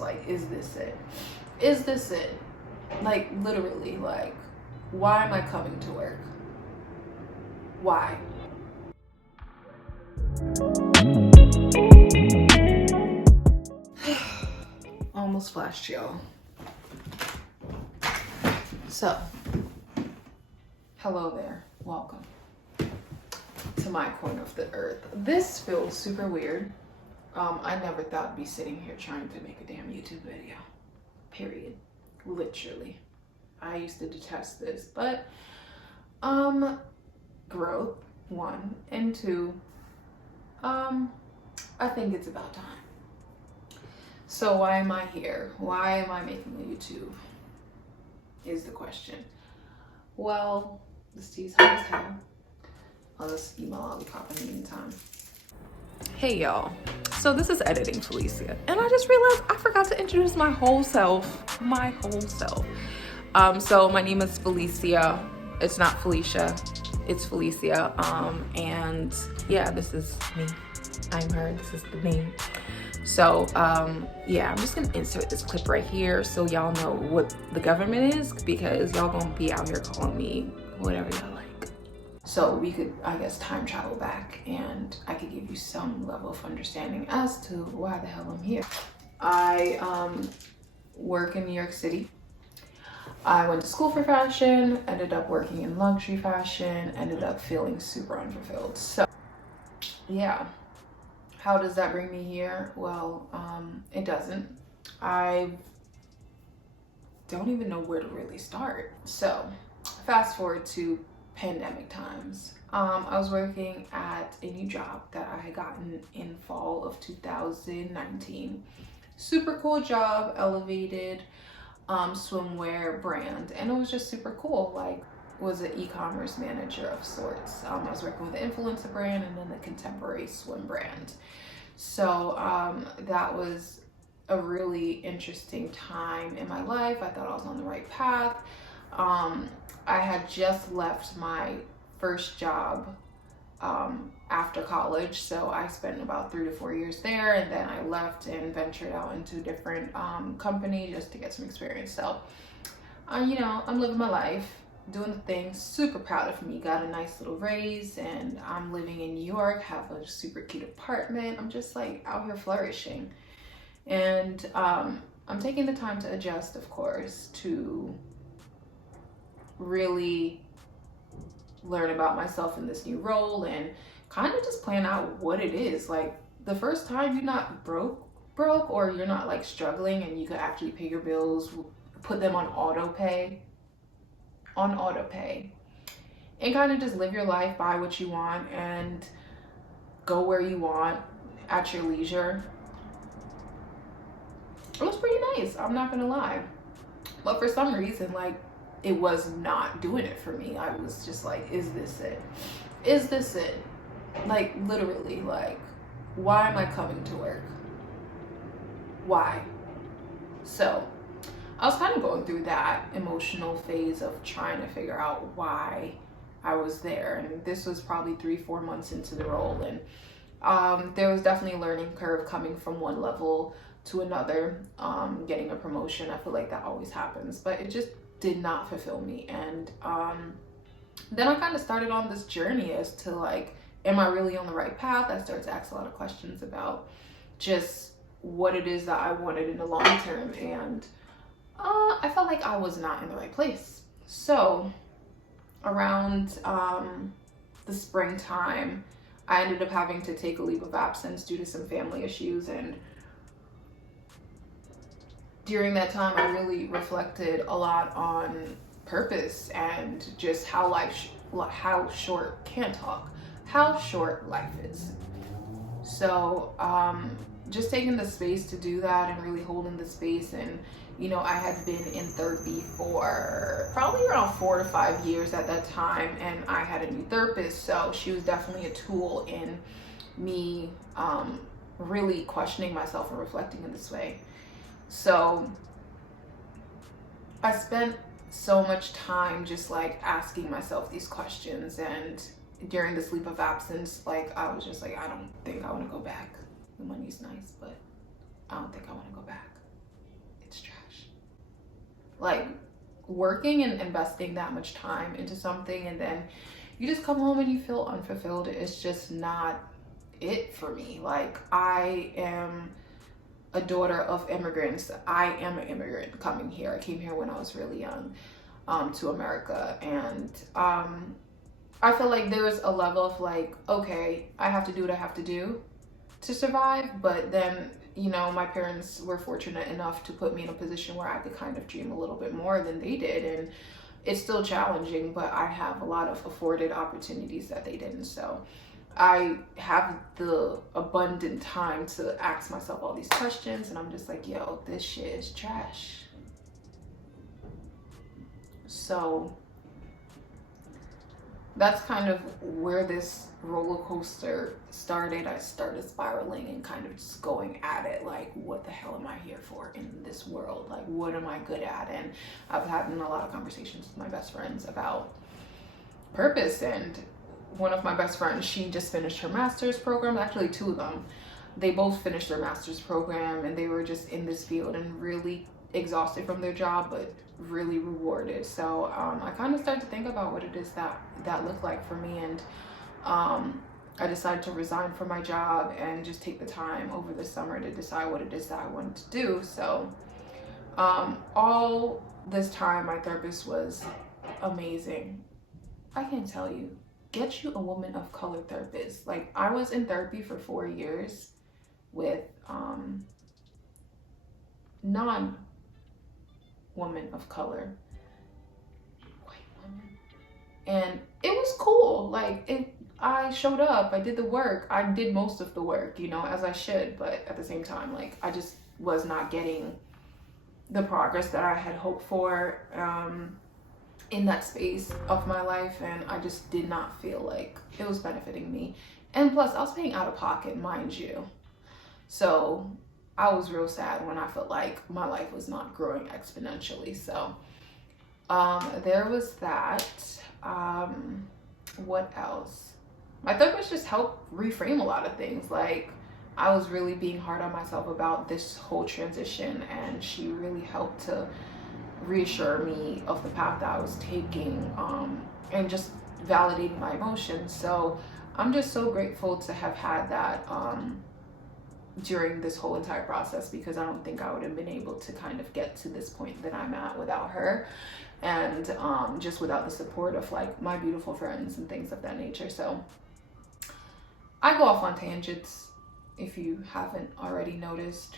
just like, is this it? Is this it? Like, literally, like, why am I coming to work? Why? Almost flashed, y'all. So, hello there. Welcome to my corner of the earth. This feels super weird. I never thought I'd be sitting here trying to make a damn YouTube video. Period. Literally. I used to detest this, but growth, one, and two, I think it's about time. So why am I here? Why am I making a YouTube? Is the question. Well, this tea's hot as hell. I'll just email Lollipop in the meantime. Hey y'all. So this is Editing Felicia. And I just realized I forgot to introduce my whole self. My whole self. So my name is Felicia. It's not Felicia. It's Felicia. And yeah, this is me. I'm her. This is the name. So yeah, I'm just gonna insert this clip right here so y'all know what the government is, because y'all gonna be out here calling me whatever y'all like. So we could, I guess, time travel back and I could give you some level of understanding as to why the hell I'm here. I work in New York City. I went to school for fashion, ended up working in luxury fashion, ended up feeling super unfulfilled. So yeah. How does that bring me here? Well, it doesn't. I don't even know where to really start. So, fast forward to pandemic times. I was working at a new job that I had gotten in fall of 2019. Super cool job, elevated swimwear brand, and it was just super cool. Like, was an e-commerce manager of sorts. I was working with the influencer brand and then the contemporary swim brand. So that was a really interesting time in my life. I thought I was on the right path. I had just left my first job after college. So I spent about 3 to 4 years there, and then I left and ventured out into a different company just to get some experience. So, you know, I'm living my life, doing the thing, super proud of me. Got a nice little raise, and I'm living in New York, have a super cute apartment. I'm just like out here flourishing. And I'm taking the time to adjust, of course, to really learn about myself in this new role and kind of just plan out what it is. Like, the first time you're not broke, or you're not like struggling and you could actually pay your bills, put them on auto pay, and kind of just live your life, buy what you want, and go where you want at your leisure. It was pretty nice, I'm not gonna lie. But for some reason, like, it was not doing it for me. I was just like, is this it? Is this it? Like, literally, like, why am I coming to work? Why? So I was kind of going through that emotional phase of trying to figure out why I was there. And this was probably 3-4 months into the role. And there was definitely a learning curve coming from one level to another, getting a promotion. I feel like that always happens, but it just did not fulfill me. And then I kind of started on this journey as to like, am I really on the right path? I started to ask a lot of questions about just what it is that I wanted in the long term. And I felt like I was not in the right place. So around the springtime, I ended up having to take a leave of absence due to some family issues. And during that time, I really reflected a lot on purpose and just how short life is. So just taking the space to do that and really holding the space. And you know, I had been in therapy for probably around 4 to 5 years at that time, and I had a new therapist, so she was definitely a tool in me really questioning myself and reflecting in this way. So I spent so much time just like asking myself these questions, and during this leave of absence, like, I was just like, I don't think I want to go back. The money's nice, but I don't think I want to go back. like working and investing that much time into something, and then you just come home and you feel unfulfilled. It's just not it for me. Like, I am a daughter of immigrants. I am an immigrant coming here. I came here when I was really young, to America, and I feel like there is a level of like, okay, I have to do what I have to do to survive, but then, you know, my parents were fortunate enough to put me in a position where I could kind of dream a little bit more than they did, and it's still challenging, but I have a lot of afforded opportunities that they didn't. So I have the abundant time to ask myself all these questions, and I'm just like, yo, this shit is trash. So that's kind of where this roller coaster started. I started spiraling and kind of just going at it like, what the hell am I here for in this world? Like, what am I good at? And I've had a lot of conversations with my best friends about purpose. And one of my best friends, she just finished her master's program. Actually, two of them, they both finished their master's program, and they were just in this field and really exhausted from their job, but really rewarded. So I kind of started to think about what it is that looked like for me, and I decided to resign from my job and just take the time over the summer to decide what it is that I wanted to do. So all this time, my therapist was amazing. I can tell you, get you a woman of color therapist. Like, I was in therapy for 4 years with non-woman of color, white woman, and it was cool. Like, I showed up, I did the work, I did most of the work, you know, as I should, but at the same time, like, I just was not getting the progress that I had hoped for in that space of my life, and I just did not feel like it was benefiting me. And plus, I was paying out of pocket, mind you. So I was real sad when I felt like my life was not growing exponentially. So there was that. What else? My therapist just helped reframe a lot of things. Like, I was really being hard on myself about this whole transition, and she really helped to reassure me of the path that I was taking, and just validating my emotions. So I'm just so grateful to have had that during this whole entire process, because I don't think I would have been able to kind of get to this point that I'm at without her, and just without the support of like my beautiful friends and things of that nature. So I go off on tangents if you haven't already noticed,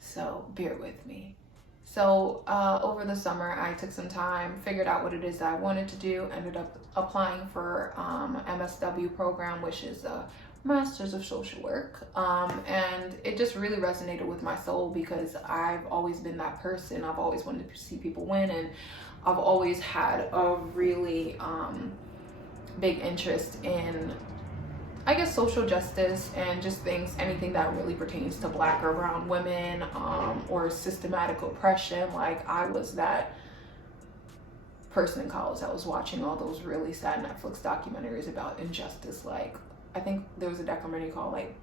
so bear with me. So over the summer, I took some time, figured out what it is that I wanted to do, ended up applying for MSW program, which is a Master's of Social Work. And it just really resonated with my soul, because I've always been that person. I've always wanted to see people win, and I've always had a really big interest in, I guess, social justice and just anything that really pertains to Black or brown women, or systematic oppression. Like, I was that person in college that was watching all those really sad Netflix documentaries about injustice. Like, I think there was a documentary called like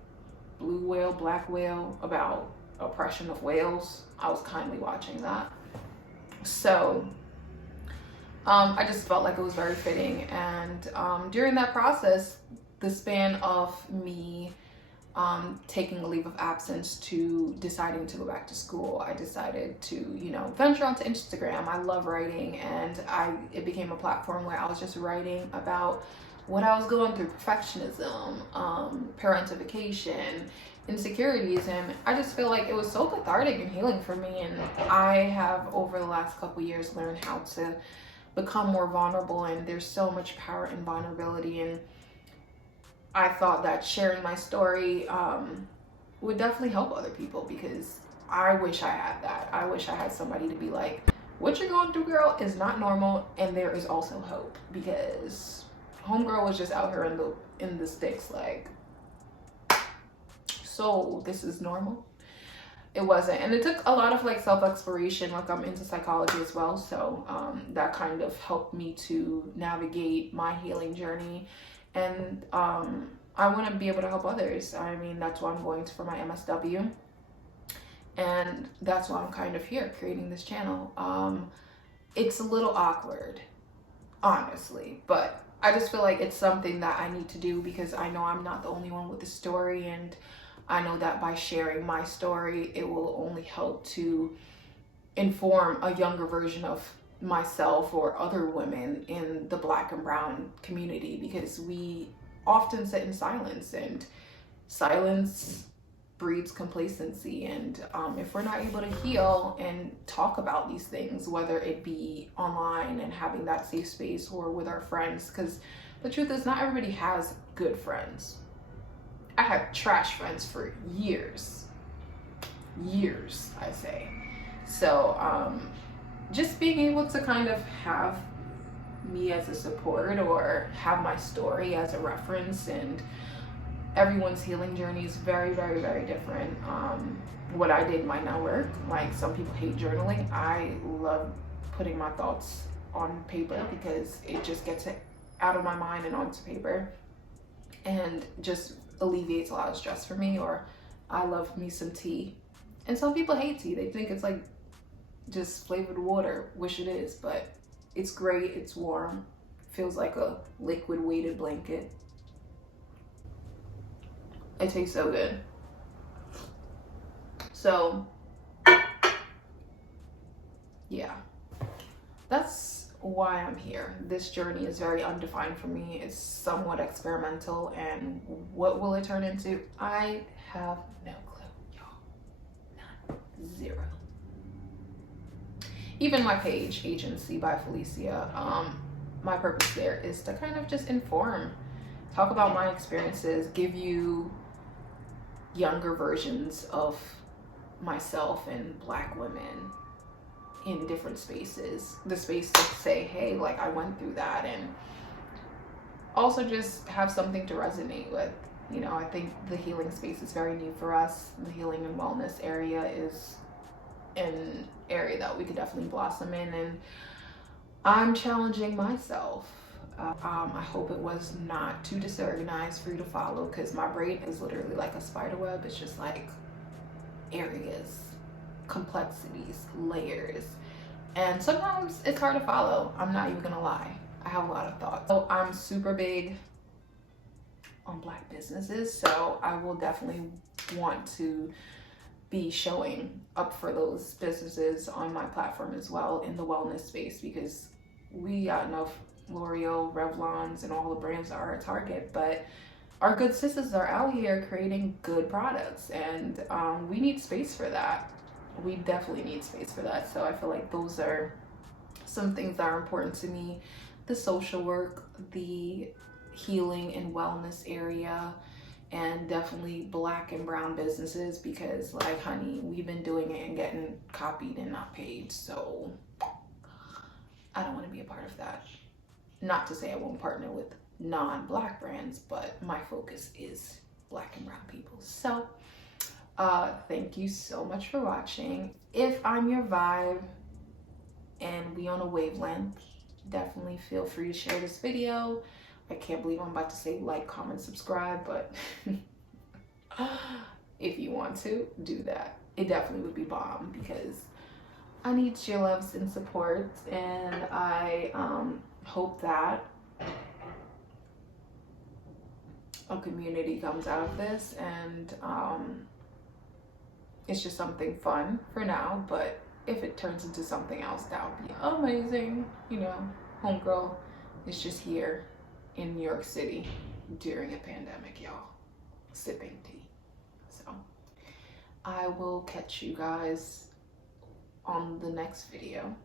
Blue Whale, Black Whale, about oppression of whales. I was kindly watching that. So I just felt like it was very fitting. And during that process, the span of me taking a leave of absence to deciding to go back to school, I decided to, you know, venture onto Instagram. I love writing, and it became a platform where I was just writing about what I was going through: perfectionism, parentification, insecurities, and I just feel like it was so cathartic and healing for me. And I have, over the last couple years, learned how to become more vulnerable, and there's so much power in vulnerability. And I thought that sharing my story would definitely help other people, because I wish I had that. I wish I had somebody to be like, what you're going through, girl, is not normal, and there is also hope. Because homegirl was just out here in the sticks, like, so this is normal. It wasn't. And it took a lot of like self-exploration. Like, I'm into psychology as well, so that kind of helped me to navigate my healing journey. And I want to be able to help others. I mean, that's why I'm going for my MSW. And that's why I'm kind of here creating this channel. It's a little awkward, honestly, but I just feel like it's something that I need to do because I know I'm not the only one with a story, and I know that by sharing my story, it will only help to inform a younger version of myself or other women in the Black and brown community, because we often sit in silence, and silence breeds complacency. And if we're not able to heal and talk about these things, whether it be online and having that safe space or with our friends, because the truth is not everybody has good friends. I had trash friends for years, I say. So just being able to kind of have me as a support, or have my story as a reference, and everyone's healing journey is very, very, very different. What I did might not work. Like, some people hate journaling. I love putting my thoughts on paper because it just gets it out of my mind and onto paper, and just alleviates a lot of stress for me. Or I love me some tea. And some people hate tea. They think it's like just flavored water, which it is, but it's great. It's warm. Feels like a liquid weighted blanket. It tastes so good. So yeah, that's why I'm here. This journey is very undefined for me. It's somewhat experimental, and what will it turn into? I have no clue, y'all. None. Zero. Even my page, Agency by Fellisia, my purpose there is to kind of just inform, talk about my experiences, give you younger versions of myself and Black women in different spaces. The space to say, hey, like, I went through that, and also just have something to resonate with. You know, I think the healing space is very new for us. The healing and wellness area is an area that we could definitely blossom in, and I'm challenging myself. I hope it was not too disorganized for you to follow, because my brain is literally like a spider web. It's just like areas, complexities, layers, and sometimes it's hard to follow. I'm not even gonna lie. I have a lot of thoughts. So I'm super big on Black businesses, so I will definitely want to be showing up for those businesses on my platform as well in the wellness space, because we got enough L'Oreal, Revlons, and all the brands that are our target, but our good sisters are out here creating good products, and we need space for that. We definitely need space for that. So I feel like those are some things that are important to me. The social work, the healing and wellness area, and definitely Black and brown businesses, because, like, honey, we've been doing it and getting copied and not paid. So I don't want to be a part of that. Not to say I won't partner with non-Black brands, but my focus is Black and brown people. So thank you so much for watching. If I'm your vibe and we on a wavelength, definitely feel free to share this video. I can't believe I'm about to say like, comment, subscribe, but if you want to do that, it definitely would be bomb, because I need your loves and support, and I hope that a community comes out of this, and it's just something fun for now. But if it turns into something else, that would be amazing. You know, homegirl is just here in New York City during a pandemic, y'all, sipping tea. So I will catch you guys on the next video.